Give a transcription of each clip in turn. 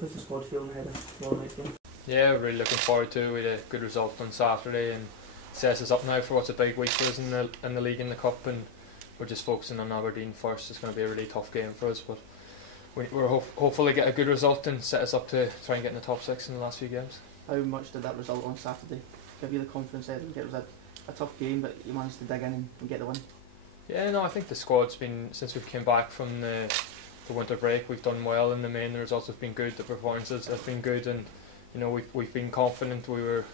How's the squad feeling ahead of tomorrow night's game? Yeah, we're really looking forward to it. We had a good result on Saturday and sets us up now for what's a big week for us in the league and the cup, and we're just focusing on Aberdeen first. It's going to be a really tough game for us, but we're hopefully get a good result and set us up to try and get in the top 6 in the last few games. How much did that result on Saturday give you the confidence there? It was a tough game, but you managed to dig in and get the win. Yeah, no, I think the squad's been, since we've came back from the winter break, we've done well in the main. The results have been good, the performances have been good, and you know we've been confident. We were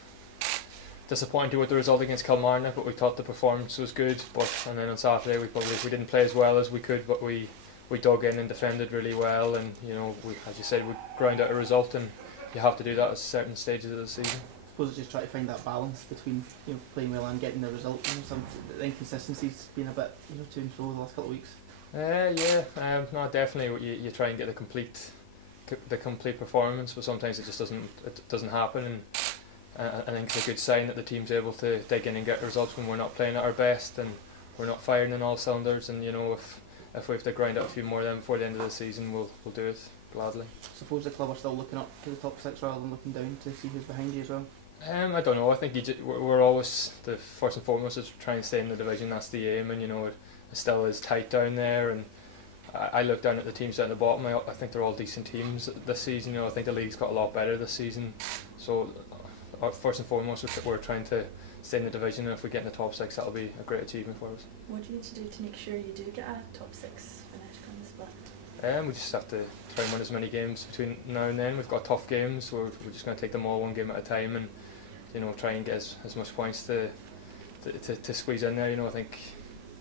disappointed with the result against Kilmarnock, but we thought the performance was good. And then on Saturday we didn't play as well as we could, but we dug in and defended really well, and you know as you said, we ground out a result, and you have to do that at certain stages of the season. I suppose it's just trying to find that balance between playing well and getting the result. Some the inconsistency's been a bit to and fro the last couple of weeks. No, definitely you try and get the complete performance, but sometimes it just doesn't happen. And I think it's a good sign that the team's able to dig in and get results when we're not playing at our best and we're not firing on all cylinders. And if we have to grind out a few more of them before the end of the season, we'll do it gladly. I suppose the club are still looking up to the top 6 rather than looking down to see who's behind you as well. I don't know. I think we're always, the first and foremost is trying to stay in the division. That's the aim, and it still is tight down there. And I look down at the teams down at the bottom. I think they're all decent teams this season. I think the league's got a lot better this season. So first and foremost, we're trying to stay in the division, and if we get in the top 6, that'll be a great achievement for us. What do you need to do to make sure you do get a top 6 finish on the split? We just have to try and win as many games between now and then. We've got tough games. We're just going to take them all one game at a time, and try and get as much points to squeeze in there. I think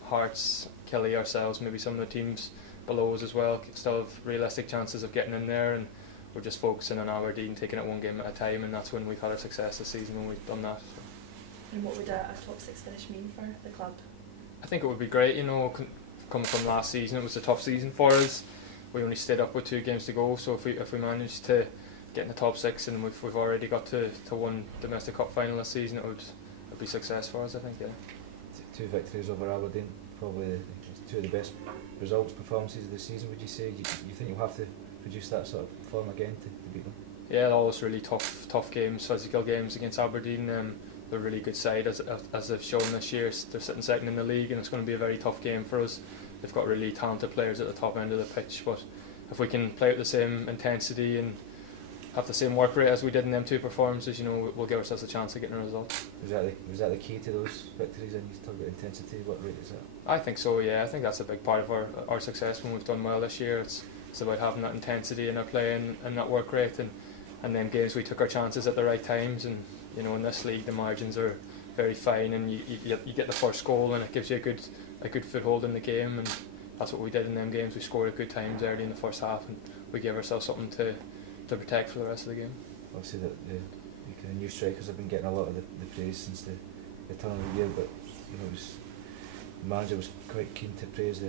Hearts, Kelly, ourselves, maybe some of the teams below us as well still have realistic chances of getting in there, and we're just focusing on Aberdeen, taking it one game at a time, and that's when we've had our success this season, when we've done that. So. And what would a top 6 finish mean for the club? I think it would be great. Coming from last season, it was a tough season for us. We only stayed up with 2 games to go, so if we managed to get in the top 6 and we've already got to one domestic cup final this season, it would be success for us, I think. Yeah. 2 victories over Aberdeen, probably 2 of the best performances of the season. Would you say you think you'll have to produce that sort of form again to beat them? Yeah, always really tough games, physical games against Aberdeen. They're a really good side, as they've shown this year. They're sitting second in the league, and it's going to be a very tough game for us. They've got really talented players at the top end of the pitch, but if we can play with the same intensity and have the same work rate as we did in them 2 performances, we'll give ourselves a chance of getting a result. Was that the key to those victories? And you talk about intensity. What rate is that? I think so. Yeah, I think that's a big part of our success when we've done well this year. It's about having that intensity in our play and that work rate, and then games we took our chances at the right times. And in this league the margins are very fine, and you get the first goal and it gives you a good foothold in the game, and that's what we did in them games. We scored at good times early in the first half, and we gave ourselves something to protect for the rest of the game. Obviously the new strikers have been getting a lot of the praise since the turn of the year, but the manager was quite keen to praise the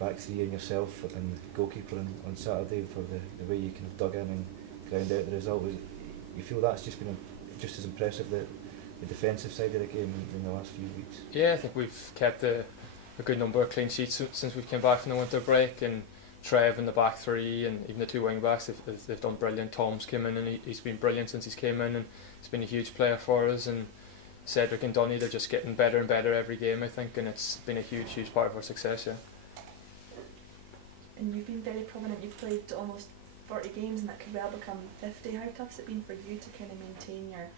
back 3 and yourself and the goalkeeper on Saturday for the way you kind of dug in and ground out the result. You feel that's just been just as impressive, the defensive side of the game in the last few weeks? Yeah, I think we've kept a good number of clean sheets since we came back from the winter break, and Trev in the back 3 and even the 2 wing backs, they've done brilliant. Tom's came in and he's been brilliant since he's came in, and he's been a huge player for us. And Cedric and Donny, they're just getting better and better every game, I think, and it's been a huge part of our success. Yeah. And you've been very prominent. You've played almost 40 games, and that could well become 50. How tough has it been for you to kind of maintain your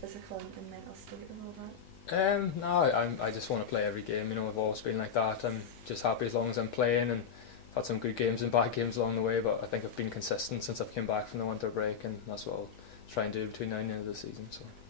physical and mental state with all that? No, I just want to play every game. I've always been like that. I'm just happy as long as I'm playing, and I've had some good games and bad games along the way, but I think I've been consistent since I've come back from the winter break, and that's what I'll try and do between now and the end of the season. So.